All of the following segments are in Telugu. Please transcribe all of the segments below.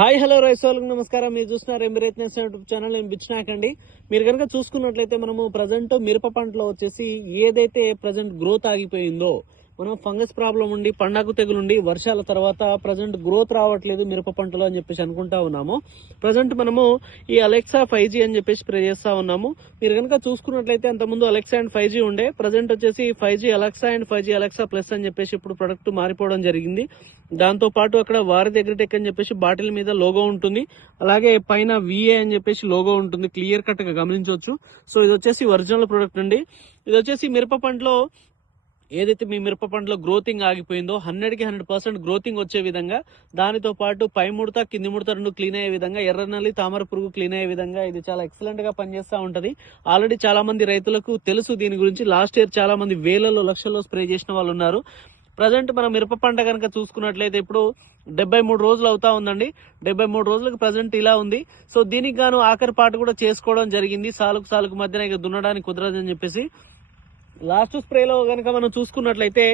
హాయ్ హలో రైస్ వాళ్ళకి నమస్కారం. మీరు చూస్తున్నారు ఎంబరేట్నెస్ యూట్యూబ్ ఛానల్. నేను బిచ్చినాకండి మీరు కనుక చూసుకున్నట్లయితే మనము ప్రజెంట్ మిరప పంటలో వచ్చేసి ఏదైతే ప్రజెంట్ గ్రోత్ ఆగిపోయిందో మనం ఫంగస్ ప్రాబ్లం ఉండి పండాకు తెగులుండి వర్షాల తర్వాత ప్రజెంట్ గ్రోత్ రావట్లేదు మిరప పంటలో అని చెప్పేసి అనుకుంటా ఉన్నాము. ప్రజెంట్ మనము ఈ అలెక్సా ఫైవ్ అని చెప్పేసి ప్రే చేస్తా ఉన్నాము. మీరు కనుక చూసుకున్నట్లయితే అంతకుముందు అలెక్సా అండ్ ఫైవ్ జీ ఉండే. ప్రజెంట్ వచ్చేసి five G Alexa and five G Alexa plus అని చెప్పేసి ఇప్పుడు ప్రొడక్ట్ మారిపోవడం జరిగింది. దాంతో పాటు అక్కడ వారి దగ్గర టెక్ అని చెప్పేసి బాటిల్ మీద లోగో ఉంటుంది. అలాగే పైన విఏ అని చెప్పేసి లోగో ఉంటుంది. క్లియర్ కట్గా గమనించవచ్చు. సో ఇది వచ్చేసి ఒరిజినల్ ప్రొడక్ట్ అండి. ఇది వచ్చేసి మిరప పంటలో ఏదైతే మీ మిరప పంటలో గ్రోతింగ్ ఆగిపోయిందో హండ్రెడ్కి హండ్రెడ్ పర్సెంట్ గ్రోతింగ్ వచ్చే విధంగా దానితో పాటు పై ముడత కింది ముడత రెండు క్లీన్ అయ్యే విధంగా ఎర్ర నల్లి తామర పురుగు క్లీన్ అయ్యే విధంగా ఇది చాలా ఎక్సలెంట్గా పనిచేస్తూ ఉంటది. ఆల్రెడీ చాలా మంది రైతులకు తెలుసు దీని గురించి. లాస్ట్ ఇయర్ చాలా మంది వేలలో లక్షల్లో స్ప్రే చేసిన వాళ్ళు ఉన్నారు. ప్రజెంట్ మనం మిరప పంట కనుక చూసుకున్నట్లయితే ఇప్పుడు డెబ్బై మూడు రోజులు అవుతా ఉందండి. డెబ్బై మూడు రోజులకు ప్రజెంట్ ఇలా ఉంది. సో దీనికి గాను ఆఖరి పాట కూడా చేసుకోవడం జరిగింది. సాలుకు సాలుకు మధ్యన ఇక దున్నడానికి కుదరదని చెప్పేసి లాస్ట్ స్ప్రేలో కనుక మనం చూసుకున్నట్లయితే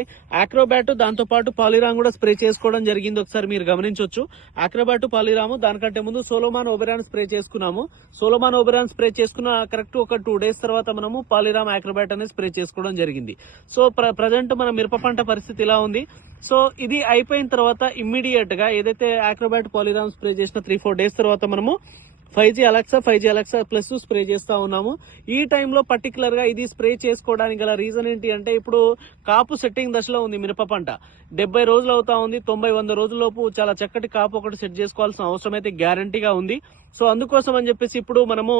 ఆక్రోబాట్ దాంతో పాటు పాలిరామ్ కూడా స్ప్రే చేసుకోవడం జరిగింది. ఒకసారి మీరు గమనించవచ్చు ఆక్రోబాట్ పాలిరాము దానికంటే ముందు సోలోమాన్ ఓబెరాన్ స్ప్రే చేసుకున్నాము. సోలోమాన్ ఓబెరాన్ స్ప్రే చేసుకున్న కరెక్ట్ ఒక టూ డేస్ తర్వాత మనము పాలిరామ్ ఆక్రోబాట్ అనేది స్ప్రే చేసుకోవడం జరిగింది. సో ప్రజెంట్ మన మిరప పంట పరిస్థితి ఇలా ఉంది. సో ఇది అయిపోయిన తర్వాత ఇమ్మీడియట్గా ఏదైతే ఆక్రోబాట్ పాలిరామ్ స్ప్రే చేసిన త్రీ ఫోర్ డేస్ తర్వాత మనము five G Alexa five G Alexa plus spray చేస్తూ ఉన్నాము. ఈ టైంలో పర్టికులర్గా ఇది స్ప్రే చేసుకోవడానికి గల రీజన్ ఏంటి అంటే ఇప్పుడు కాపు సెట్టింగ్ దశలో ఉంది మిరప పంట. డెబ్బై రోజులు అవుతా ఉంది తొంభై వంద రోజుల్లోపు చాలా చక్కటి కాపు ఒకటి సెట్ చేసుకోవాల్సిన అవసరం అయితే గ్యారంటీగా ఉంది. సో అందుకోసం అని చెప్పేసి ఇప్పుడు మనము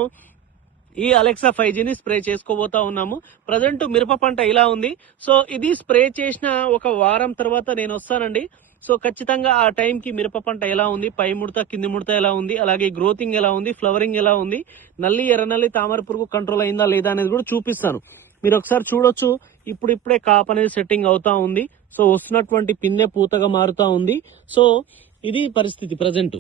ఈ అలెక్సా ఫైవ్ జీని స్ప్రే చేసుకోబోతా ఉన్నాము. ప్రజెంట్ మిరప పంట ఇలా ఉంది. సో ఇది స్ప్రే చేసిన ఒక వారం తర్వాత నేను వస్తానండి. సో ఖచ్చితంగా ఆ టైంకి మిరప పంట ఎలా ఉంది? పై ముడత కింది ముడత ఎలా ఉంది? అలాగే గ్రోతింగ్ ఎలా ఉంది? ఫ్లవరింగ్ ఎలా ఉంది? నల్లి ఎర్రనల్లి తామర పురుగు కంట్రోల్ అయిందా లేదా అనేది కూడా చూపిస్తాను. మీరు ఒకసారి చూడొచ్చు. ఇప్పుడు ఇప్పుడే కాప్ అనేది సెట్టింగ్ అవుతా ఉంది. సో వస్తున్నటువంటి పిందె పూతగా మారుతా ఉంది. సో ఇది పరిస్థితి ప్రజెంట్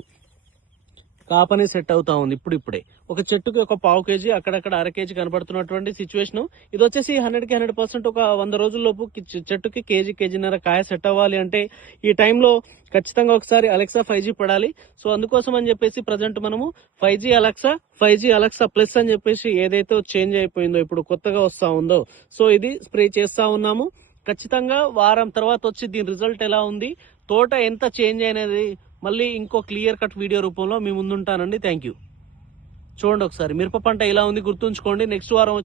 కాపని సెట్ అవుతా ఉంది ఇప్పుడు ఇప్పుడే ఒక చెట్టుకి ఒక పావు కేజీ అక్కడక్కడ అర కేజీ కనబడుతున్నటువంటి సిచ్యువేషన్ ఇది వచ్చేసి హండ్రెడ్కి హండ్రెడ్ పర్సెంట్ ఒక వంద రోజుల్లోపు చెట్టుకి కేజీ కేజీన్నర కాయ సెట్ అవ్వాలి అంటే ఈ టైంలో ఖచ్చితంగా ఒకసారి అలెక్సా ఫైవ్ జీ పడాలి. సో అందుకోసం అని చెప్పేసి ప్రజెంట్ మనము five G Alexa five G Alexa plus అని చెప్పేసి ఏదైతే చేంజ్ అయిపోయిందో ఇప్పుడు కొత్తగా వస్తా ఉందో. సో ఇది స్ప్రే చేస్తా ఉన్నాము. ఖచ్చితంగా వారం తర్వాత వచ్చి దీని రిజల్ట్ ఎలా ఉంది? తోట ఎంత చేంజ్ అయినది? మళ్ళీ ఇంకో క్లియర్ కట్ వీడియో రూపంలో మీ ముందుంటానండి. థ్యాంక్ యూ చూడండి ఒకసారి. మిరప పంట ఇలా ఉంది గుర్తుంచుకోండి. నెక్స్ట్ వారం